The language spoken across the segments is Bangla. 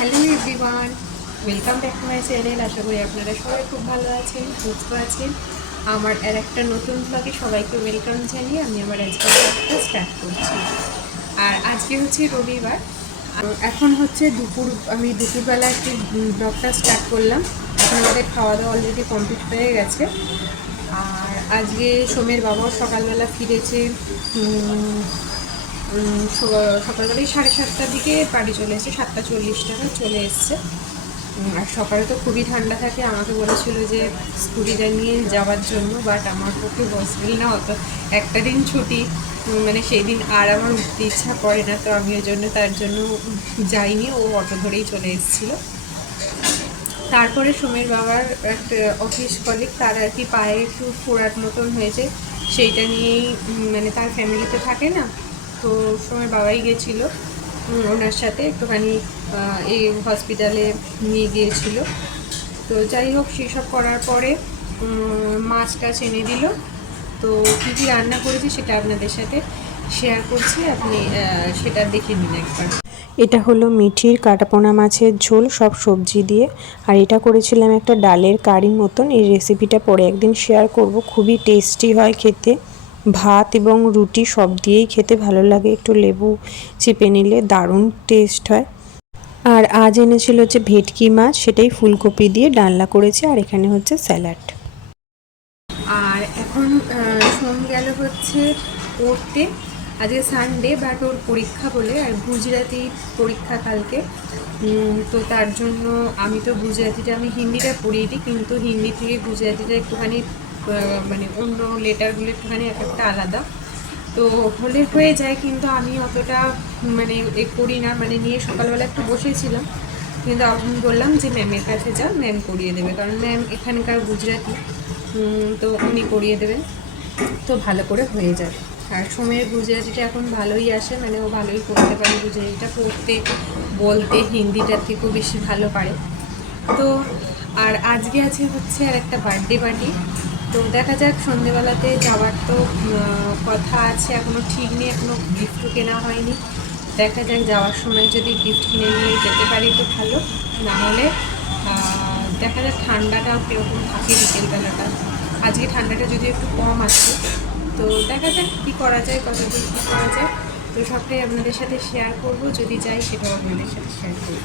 Hello everyone, welcome back to my channel. আশা করি আপনারা সবাই খুব ভালো আছেন, সুস্থ আছেন। আমার আর একটা নতুন ব্লগে সবাইকে ওয়েলকাম জানিয়ে আমি আমার আজকের ব্লগটা স্টার্ট করছি। আর আজকে হচ্ছে রবিবার, এখন হচ্ছে আমি দুপুরবেলা একটি ব্লগটা স্টার্ট করলাম। এখন আমাদের খাওয়া দাওয়া অলরেডি কমপ্লিট হয়ে গেছে। আর আজকে সোমের বাবাও সকালবেলা ফিরেছে, সকালবেলায় 7:30টার দিকে বাড়ি চলে এসেছে, 7:40 চলে এসছে। আর সকালে তো খুবই ঠান্ডা থাকে, আমাকে বলেছিল যে স্কুটিটা নিয়ে যাওয়ার জন্য, বাট আমার পক্ষে পসিবল না হতো। একটা দিন ছুটি, মানে সেই দিন আর আমার উঠতে ইচ্ছা করে না, তো আমি ওই জন্য তার জন্য যাইনি, ও অটো ধরেই চলে এসেছিলো। তারপরে সোমের বাবার একটা অফিস কলিগ, তার আর কি পায়ে একটু ফোড়ার মতন হয়েছে, সেইটা নিয়েই মানে তার ফ্যামিলিতে থাকে না, তো সোমের বাবাই গেছিলো ওনার সাথে একটুখানি এই হসপিটালে নিয়ে গিয়েছিল। তো যাই হোক, সেসব করার পরে মাছটা এনে দিল। তো কী কী রান্না করেছি সেটা আপনাদের সাথে শেয়ার করছি, আপনি সেটা দেখে নিন একবার। এটা হলো মিঠির কাটাপোনা মাছের ঝোল, সব সবজি দিয়ে। আর এটা করেছিলাম একটা ডালের কারি মতন। এই রেসিপিটা পরে একদিন শেয়ার করব। খুবই টেস্টি হয় খেতে, ভাত এবং রুটি সব দিয়েই খেতে ভালো লাগে। একটু লেবু চিপে নিলে দারুণ টেস্ট হয়। আর আজ এনেছিল হচ্ছে ভেটকি মাছ, সেটাই ফুলকপি দিয়ে ডালনা করেছে। আর এখানে হচ্ছে স্যালাড। আর এখন সোম গেল হচ্ছে পড়তে। আজকে সানডে, বাট ওর পরীক্ষা বলে, আর গুজরাটি পরীক্ষা কালকে। তো তার জন্য আমি তো গুজরাটিটা, আমি হিন্দিটা পড়িয়ে দিই, কিন্তু হিন্দি থেকে গুজরাটিটা একটুখানি মানে অন্য লেটারগুলো একটুখানি একটা আলাদা, তো হলে হয়ে যায়, কিন্তু আমি অতটা মানে করি না, মানে নিয়ে সকালবেলা একটু বসেছিলাম, কিন্তু আমি বললাম যে ম্যামের কাছে যা, ম্যাম করিয়ে দেবে, কারণ ম্যাম এখানকার গুজরাটি, তো উনি করিয়ে দেবেন, তো ভালো করে হয়ে যাবে। আর সোমের গুজরাটিটা এখন ভালোই আসে, মানে ও ভালোই করতে পারে গুজরাটিটা, পড়তে বলতে হিন্দিটার থেকেও বেশি ভালো পারে। তো আর আজকে আছে হচ্ছে আর একটা বার্থডে পার্টি, তো দেখা যাক, সন্ধেবেলাতে যাওয়ার তো কথা আছে, এখনও ঠিক নেই, এখনও গিফটও কেনা হয়নি। দেখা যাক, যাওয়ার সময় যদি গিফট কিনে নিয়ে যেতে পারি তো ভালো, নাহলে দেখা যাক ঠান্ডাটাও কীরকম থাকে বিকেলবেলাটা। আজকে ঠান্ডাটা যদি একটু কম আছে, তো দেখা যাক কী করা যায়, কতদূর কী করা যায়। তো সবটাই আপনাদের সাথে শেয়ার করব, যদি যাই সেটাও আপনাদের সাথে শেয়ার করব।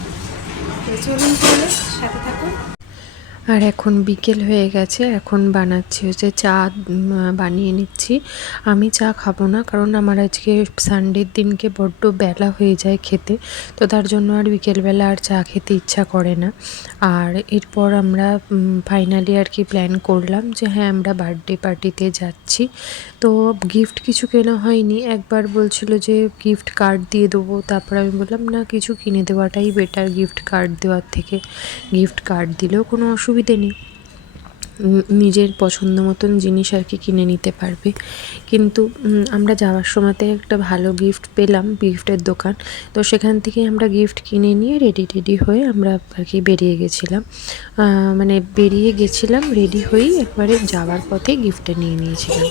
তো চলুন তাহলে, সাথে থাকুন। আর এখন বিকেল হয়ে গেছে, এখন বানাচ্ছি হচ্ছে চা, বানিয়ে নিচ্ছি। আমি চা খাবো না, কারণ আমার আজকে সানডের দিনকে বড্ড বেলা হয়ে যায় খেতে, তো তার জন্য আর বিকেলবেলা আর চা খেতে ইচ্ছা করে না। আর এরপর আমরা ফাইনালি আর কি প্ল্যান করলাম যে হ্যাঁ, আমরা বার্থডে পার্টিতে যাচ্ছি। তো গিফট কিছু কেনা হয়নি। একবার বলছিল যে গিফট কার্ড দিয়ে দেবো, তারপর আমি বললাম না, কিছু কিনে দেওয়াটাই বেটার গিফট কার্ড দেওয়ার থেকে। গিফট কার্ড দিলেও কোনো অসুবিধে নেই, নিজের পছন্দ মতন জিনিস আর কি কিনে নিতে পারবে। কিন্তু আমরা যাওয়ার সময়তে একটা ভালো গিফট পেলাম, গিফটের দোকান, তো সেখান থেকে আমরা গিফট কিনে নিয়ে রেডি হয়ে আমরা আর কি বেরিয়ে গেছিলাম। রেডি হয়েই একবারে যাওয়ার পথে গিফটটা নিয়ে নিয়েছিলাম।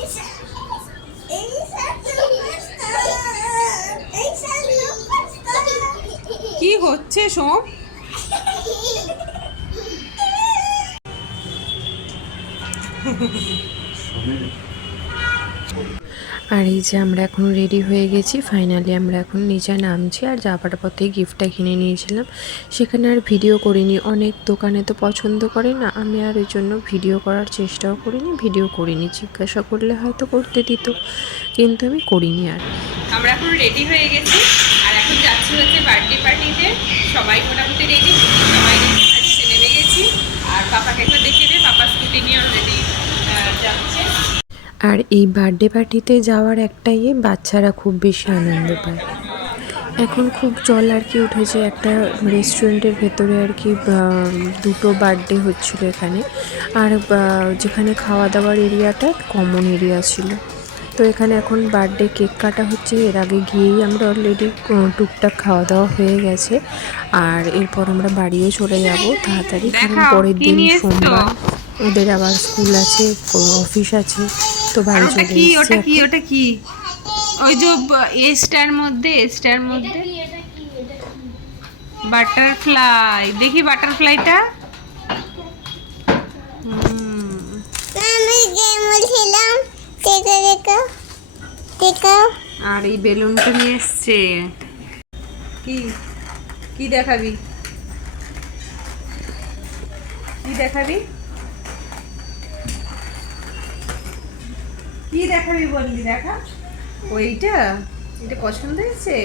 কি হচ্ছে সোম? আর এই যে আমরা এখন রেডি হয়ে গেছি, ফাইনালি আমরা এখন নিচে নামছি। আর যাবার পথে গিফটটা কিনে নিয়েছিলাম, সেখানে আর ভিডিও করিনি। অনেক দোকানে তো পছন্দ করে না, আমি আর ওই জন্য ভিডিও করার চেষ্টাও করিনি। জিজ্ঞাসা করলে হয়তো করতে দিত, কিন্তু আমি করিনি। আর আমরা এখন রেডি হয়ে গেছি, আর এখন যাচ্ছি হচ্ছে বার্থডে পার্টিতে। সবাই মোটামুটি রেডি, সবাই রেডি হচ্ছে, নেমে গেছি। আর পাপাকে একবার দেখিয়ে দে, পাপা স্কুটি নিয়ে অলরেডি যাচ্ছে। আর এই বার্থডে পার্টিতে যাওয়ার একটাই, বাচ্চারা খুব বেশি আনন্দ পায়। এখন খুব চল আর কি উঠেছে, একটা রেস্টুরেন্টের ভেতরে আর কি দুটো বার্থডে হচ্ছিল এখানে। আর যেখানে খাওয়া দাওয়ার এরিয়াটা কমন এরিয়া ছিল, তো এখানে এখন বার্থডে কেক কাটা হচ্ছে। এর আগে গিয়েই আমরা অলরেডি টুকটাক খাওয়া দাওয়া হয়ে গেছে। আর এরপর আমরা বাড়িও চলে যাব তাড়াতাড়ি, কারণ পরের দিন সোমবার ওদের আবার স্কুল আছে, অফিস আছে, তো বাড়ি চলে এসেছি। ওটা কি ওই যে এস্টার মধ্যে বাটারফ্লাই, দেখি বাটারফ্লাইটা। আমি গেম খেলছিলাম। দেখো দেখো দেখো। আর এই বেলুনটা নিয়ে এসছে। কি কি দেখাবি, কি দেখাবি, কি দেখাবি বললি? দেখা ওইটা, এটা পছন্দ হয়েছে।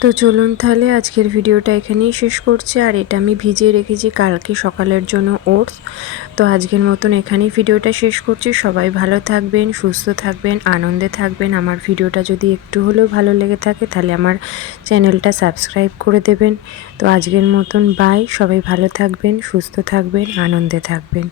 তো চলুন তাহলে আজকের ভিডিওটা এখানেই শেষ করছি। আর এটা আমি ভিজিয়ে রেখেছি কালকে সকালের জন্য ওটস। তো আজকের মতন এখানেই ভিডিওটা শেষ করছি। সবাই ভালো থাকবেন, সুস্থ থাকবেন, আনন্দে থাকবেন। আমার ভিডিওটা যদি একটু হলেও ভালো লেগে থাকে তাহলে আমার চ্যানেলটা সাবস্ক্রাইব করে দেবেন। তো আজকের মতন বাই, সবাই ভালো থাকবেন, সুস্থ থাকবেন, আনন্দে থাকবেন।